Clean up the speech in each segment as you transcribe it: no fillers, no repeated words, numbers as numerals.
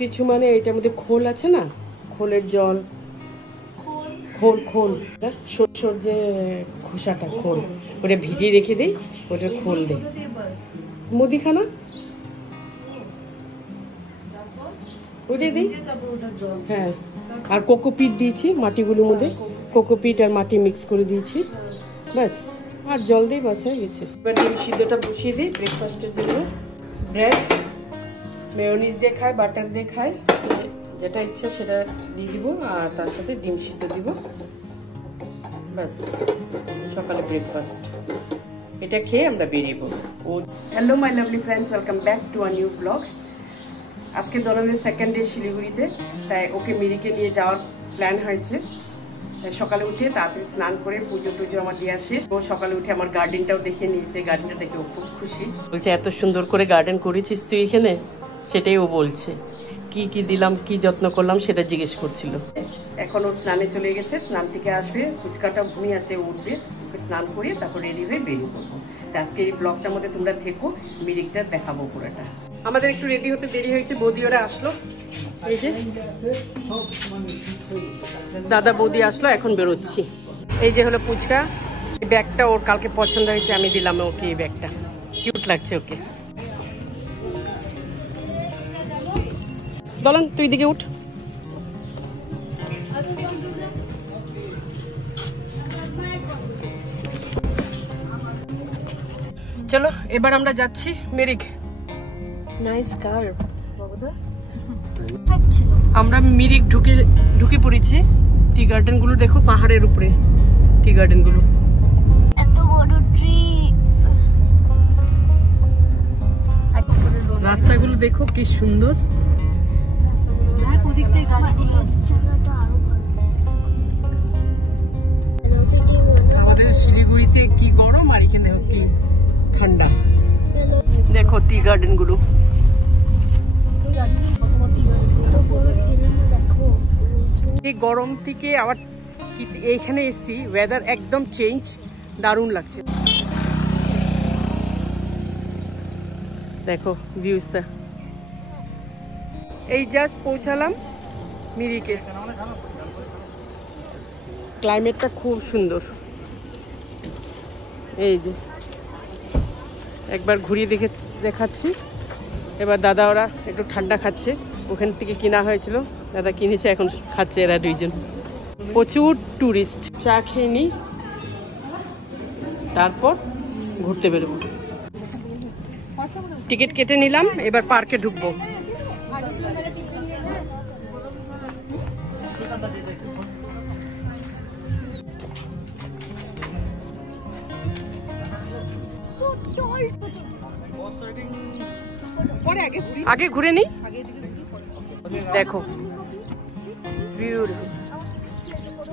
কিছু মানে এটার মধ্যে খোল আছে না, খোলের জল, খোল খোল শস্যর যে খোসাটা, খোল ওটা ভিজিয়ে রেখে দিই, ওটা খোল দিই। মুদিখানা ওটাই দিই। হ্যাঁ, আর কোকোপিট দিয়েছি মাটিগুলোর মধ্যে, কোকোপিট আর মাটি মিক্স করে দিয়েছি, ব্যাস। আর জল দিই, বাস হয়ে গেছে। এবার ডিম সিদ্ধটা বসিয়ে দিই ব্রেকফাস্টের জন্য। ব্রেড মেয়োনিজ দিয়ে খায়, বাটার দিয়ে খায়, যেটা ইচ্ছা সেটা দিয়ে দিব, আর তার সাথে ডিম সিদ্ধ দিব, ব্যাস। সকালে ব্রেকফাস্ট এটা খেয়ে আমরা বেরিয়ে পড়ব। Hello my lovely friends, welcome back to a new blog. আজকে দোলনের সেকেন্ড ডে শিলিগুড়িতে, তাই ওকে মিরিকে নিয়ে যাওয়ার প্ল্যান হয়েছে। সকালে উঠে তাড়াতাড়ি স্নান করে পুজো টুজো আমার দিয়ে আসে। ও সকালে উঠে আমার গার্ডেনটাও দেখে নিয়েছে, গার্ডেনটা দেখে ও খুব খুশি। বলছে এত সুন্দর করে গার্ডেন করেছিস তুই এখানে, সেটাই ও বলছে। কি কি দিলাম, কি যত্ন করলাম সেটা জিজ্ঞেস করছিল। এখন ও স্নানে চলে গেছে, স্নান থেকে আসবে, ফুচকাটা ঘুমি আছে, উঠবে, ওকে স্নান করিয়ে তারপর রেডি হয়ে বেরিয়ে পড়বো। আজকে এই ব্লগটার মধ্যে তোমরা থেকো, মিরিকটা দেখাবো পুরোটা। আমাদের একটু রেডি হতে দেরি হয়েছে, বৌদি ওরা আসলো, এই যে দাদা বৌদি আসলো, এখন বেরোচ্ছি। এই যে হলো ফুচকা, এই ব্যাগটা ওর কালকে পছন্দ হয়েছে, আমি দিলাম ওকে এই ব্যাগটা, কিউট লাগছে ওকে। দলন তুই দিকে উঠ। চলো এবার আমরা যাচ্ছি মিরিক। নাইস কার বাবুদা। আমরা মিরিক ঢুকে পড়েছি। টি গার্ডেন গুলো দেখো, পাহাড়ের উপরে টি গার্ডেন গুলো, এত বড় ট্রি। রাস্তাগুলো দেখো কি সুন্দর। আমাদের শিলিগুড়িতে কি গরম, আর এখানে কি ঠান্ডা। দেখো টি গার্ডেন গুলো। এই গরম থেকে আবার এইখানে এসছি, ওয়েদার একদম চেঞ্জ, দারুণ লাগছে। দেখো ভিউজটা। এই জাস্ট পৌঁছালাম মিরিকে। ক্লাইমেটটা খুব সুন্দর। এই যে একবার ঘুরিয়ে দেখাচ্ছি। এবার দাদা ওরা একটু ঠান্ডা খাচ্ছে, ওখান থেকে কিনা হয়েছিল, দাদা কিনেছে, এখন খাচ্ছে এরা দুইজন। প্রচুর টুরিস্ট। চা খেয়ে নিই, তারপর ঘুরতে বেরোবো। টিকিট কেটে নিলাম, এবার পার্কে ঢুকবো। আগে ঘুরে নি, দেখো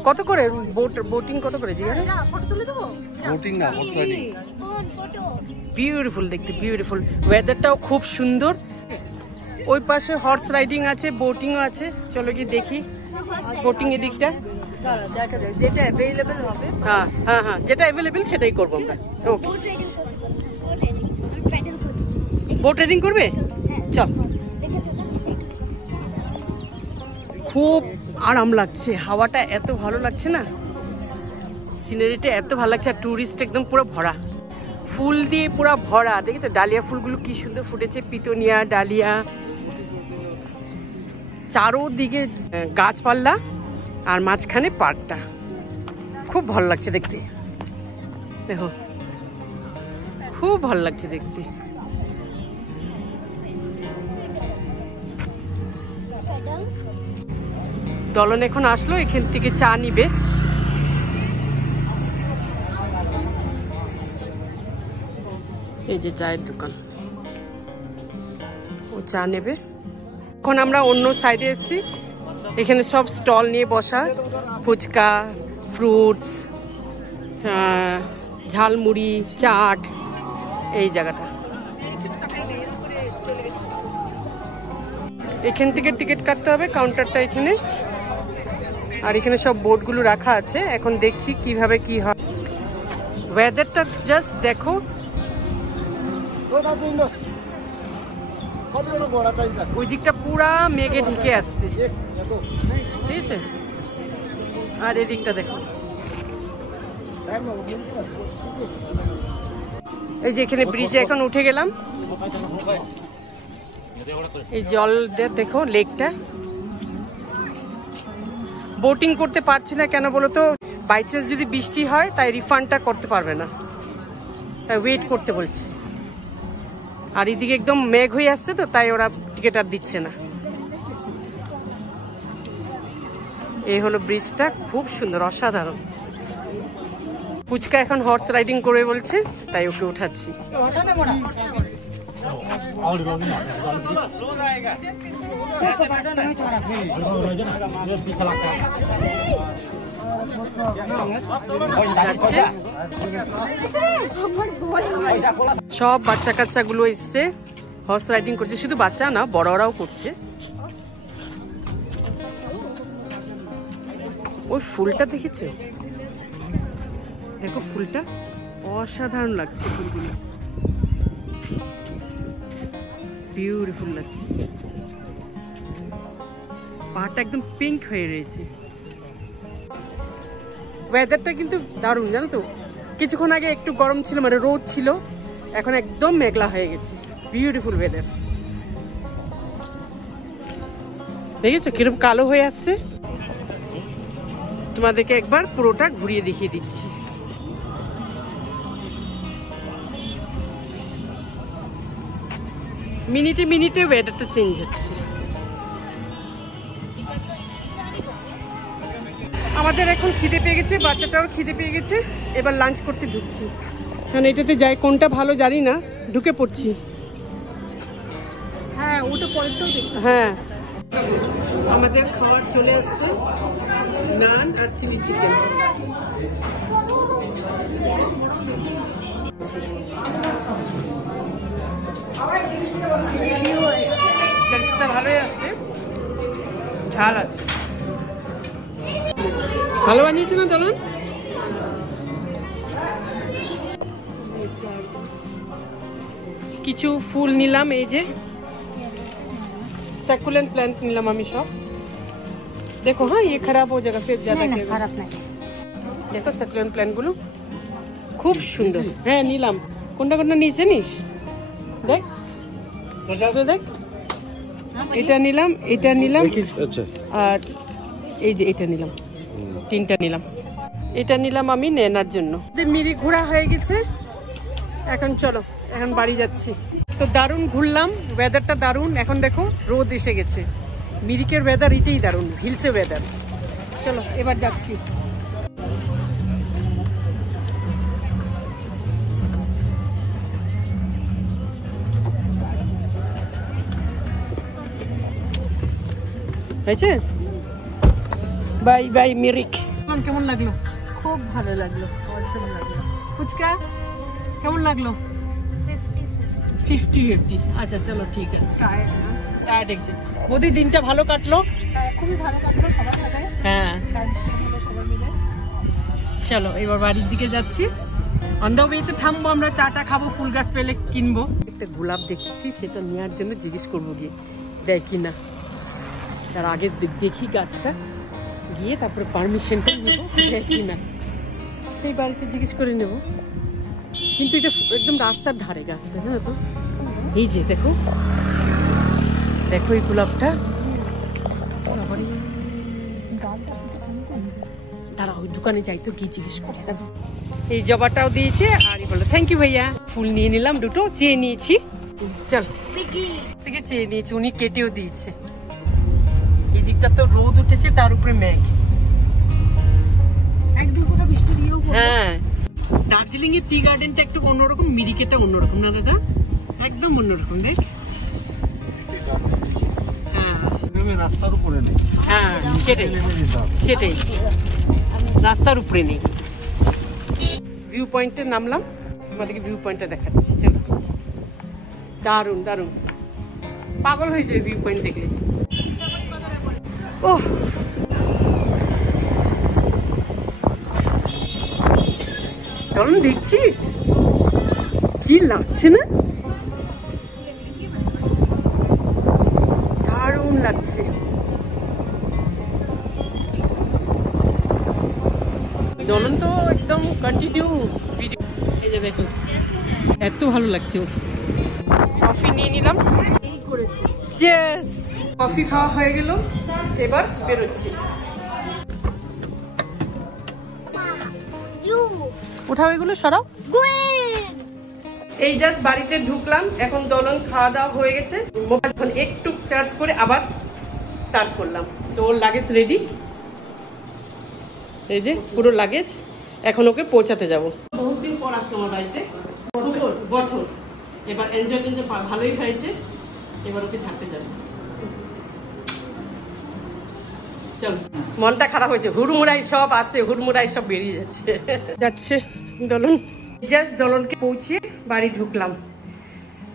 কত করে বোটিং, কত করে বিউটিফুল দেখতে, বিউটিফুল। ওয়েদারটাও খুব সুন্দর। ওই পাশে হর্স রাইডিং আছে, বোটিংও আছে, চলো গিয়ে দেখি বোটিং এর দিকটা। যেটা অ্যাভেলেবেল হবে, হ্যাঁ হ্যাঁ হ্যাঁ, যেটা অ্যাভেলেবেল সেটাই করবো আমরা। ওকে, বোট রাইডিং করবে, চল। খুব আরাম লাগছে, হাওয়াটা এত ভালো লাগছে না, সিনারিটা এত ভালো লাগছে। আর টুরিস্ট একদম পুরো ভরা, ফুল দিয়ে পুরো ভরা। দেখেছো ডালিয়া ফুলগুলো কি সুন্দর ফুটেছে, পিতনিয়া, ডালিয়া, চারোদিকে গাছপালা, আর মাঝখানে পার্কটা। খুব ভালো লাগছে দেখতে, দেখো খুব ভালো লাগছে দেখতে। দলন এখন আসলো, এখান থেকে চা নিবে। এই যে চায়ের দোকান, ও চা নেবে। এখন আমরা অন্য সাইডে এসেছি, এখানে সব স্টল নিয়ে বসা, ফুচকা, ফ্রুটস, ঝালমুড়ি, চাট, এই জায়গাটা। এখান থেকে টিকিট কাটতে হবে, কাউন্টারটা এখানে। আর এখানে সব বোর্ডগুলো রাখা আছে, এখন দেখছি কিভাবে কি হয়। ওয়েদারটা জাস্ট দেখো, ওই দিকটা পুরা মেঘে ঢেকে আসছে, ঠিক আছে। আর এদিকটা দেখো, এই যে এখানে ব্রিজে এখন উঠে গেলাম। এই জল দেখো, লেকটা। বোটিং করতে পারছি না কেন বলো তো, বাই চান্স যদি বৃষ্টি হয় তাই রিফান্ডটা করতে পারবে না, তাই ওয়েট করতে বলছে। আর এদিকে একদম মেঘ হয়ে আসছে তো, তাই ওরা টিকিট আর দিচ্ছে না। এই হলো ব্রিজটা, খুব সুন্দর, অসাধারণ। পুচকা এখন হর্স রাইডিং করবে বলছে, তাই ওকে উঠাচ্ছি। সব বাচ্চা কাচ্চা গুলো এসছে, হর্স রাইডিং করছে। শুধু বাচ্চা না, বড়রাও করছে। ওই ফুলটা দেখেছো? দেখো ফুলটা, অসাধারণ লাগছে ফুলগুলো, বিউটিফুল লাগছে। পাহাড়টা একদম পিঙ্ক হয়ে রয়েছে। ওয়েদারটা কিন্তু দারুণ, জানো তো। কিছুক্ষণ আগে একটু গরম ছিল, মানে রোদ ছিল, এখন একদম মেঘলা হয়ে গেছে। Beautiful weather. দেখেছো কিরকম কালো হয়ে আসছে? তোমাদেরকে একবার পুরোটা ঘুরিয়ে দেখিয়ে দিচ্ছি। মিনিটে মিনিটে ওয়েদারটা চেঞ্জ হচ্ছে। আমাদের এখন খিদে পেয়ে গেছে, বাচ্চাটাও খিদে পেয়ে গেছে। এবার লাঞ্চ করতে ঢুকছি। কারণ এটাতে যাই কোনটা ভালো জানি না, ঢুকে পড়ছি। হ্যাঁ, ওটা পরেরটাও দেখি। হ্যাঁ, আমাদের খাবার চলে আসছে, নান আর চিলি চিকেন। ভালোই আছে, ঝাল আছে। ভালো বানিয়েছে না দোলন? কিছু ফুল নিলাম, এই যে सक्युलेंट प्लांट নিলাম আমি সব। देखो हाँ, ये खराब हो जाएगा फिर ज्यादा। नहीं, खराब नहीं। देखो सक्युलेंट प्लांट গুলো খুব সুন্দর। হ্যাঁ নিলাম। কোনটা কোনটা নিয়েছে নিস? দেখ দেখ, এটা নিলাম, এটা নিলাম, আর এই যে এটা নিলাম, তিনটা নিলাম। এটা নিলাম আমি নেনার জন্য। মিরিক ঘোরা হয়ে গেছে, এখন চলো, এখন বাড়ি যাচ্ছি। তো দারুণ ঘুরলাম, ওয়েদারটা দারুণ। এখন দেখো রোদ এসে গেছে। মিরিকের ওয়েদার এটাই দারুণ, হিলসে ওয়েদার। চলো এবার যাচ্ছি। হয়েছে? Bye bye Mirik. কেমন লাগলো? খুব ভালো লাগলো, অসাম লাগলো। ফুচকা কেমন লাগলো? 50-50। আচ্ছা চলো ঠিক আছে। টায়ার্ড হয়েছে। মোদি দিনটা ভালো কাটলো? খুবই ভালো কাটলো সবার সাথে। হ্যাঁ, সবাই মিলে। চলো এবার বাড়ির দিকে যাচ্ছি। অন দ্য ওয়েতে থামবো, আমরা চাটা খাবো, ফুল গাছ পেলে কিনবো। একটা গোলাপ দেখছি, সেটা নেওয়ার জন্য জিজ্ঞেস করবো গিয়ে দেয় কিনা। তার আগে দেখি গাছটা, গিয়ে তারপরে পারমিশনটা নেবো দেয় কিনা। এই বাড়িতে জিজ্ঞেস করে নেব। কিন্তু এটা একদম রাস্তার ধারে গাছটা, জানো তো। এই যে দেখো, দেখো এই গোলাপটা। দাঁড়া, ওই দোকানে যাই তো, গিয়ে জিজ্ঞেস করি। এই জবাটাও দিয়েছে, আর বলো থ্যাংক ইউ ভাইয়া। ফুল নিয়ে নিলাম দুটো, চেয়ে নিয়েছি। চল থেকে চেয়ে নিয়েছি, উনি কেটেও দিয়েছে। এই দিকটা তো রোদ উঠেছে, তার উপরে মেঘ। হ্যাঁ, দার্জিলিং এর টি গার্ডেনটা একটু অন্যরকম, মিরিকেটা অন্যরকম না দাদা? একদম অন্যরকম। দেখ, রাস্তার উপরে নেই। হ্যাঁ সেটাই সেটাই, রাস্তার উপরে নেই। ভিউ পয়েন্টে নামলাম, আমাদেরকে ভিউ পয়েন্টটা দেখাচ্ছি। চলো, দারুণ দারুণ, পাগল হয়ে যাবে ভিউ পয়েন্ট দেখলে। ওহ, চলুন, দেখছিস কি লাগছে না? দোলন তো একদম কন্টিনিউ ভিডিও। এই যে দেখো এত ভালো লাগছে। কফি নিয়ে নিলাম, চেস। কফি খাওয়া হয়ে গেল, এবার বেরোচ্ছি। উঠাও এগুলো, সরাও। এই জাস্ট বাড়িতে ঢুকলাম, এখন দোলন খাওয়া দাওয়া হয়ে গেছে। মোবাইল ফোন একটু চার্জ করে আবার স্টার্ট করলাম। তো ওর লাগেজ রেডি, এই যে পুরো লাগেজ। এখন ওকে পৌঁছাতে যাব। বহুত দিন পর আসলো আমার বাড়িতে, বছর। এবার এনজয় ভালোই হয়েছে, এবার ওকে ছাড়তে যাবো। চল, মনটা খারাপ হয়েছে, হুড়মুড়াই সব আসছে, হুড়মুড়াই সব বেরিয়ে যাচ্ছে দোলন। জাস্ট দোলনকে পৌঁছে বাড়ি ঢুকলাম।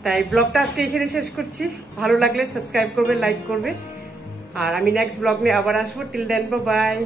তাই ব্লগটা আজকে এখানে শেষ করছি। ভালো লাগলে সাবস্ক্রাইব করবে, লাইক করবে। আর আমি নেক্সট ব্লগ নিয়ে আবার আসবো। Till then, by.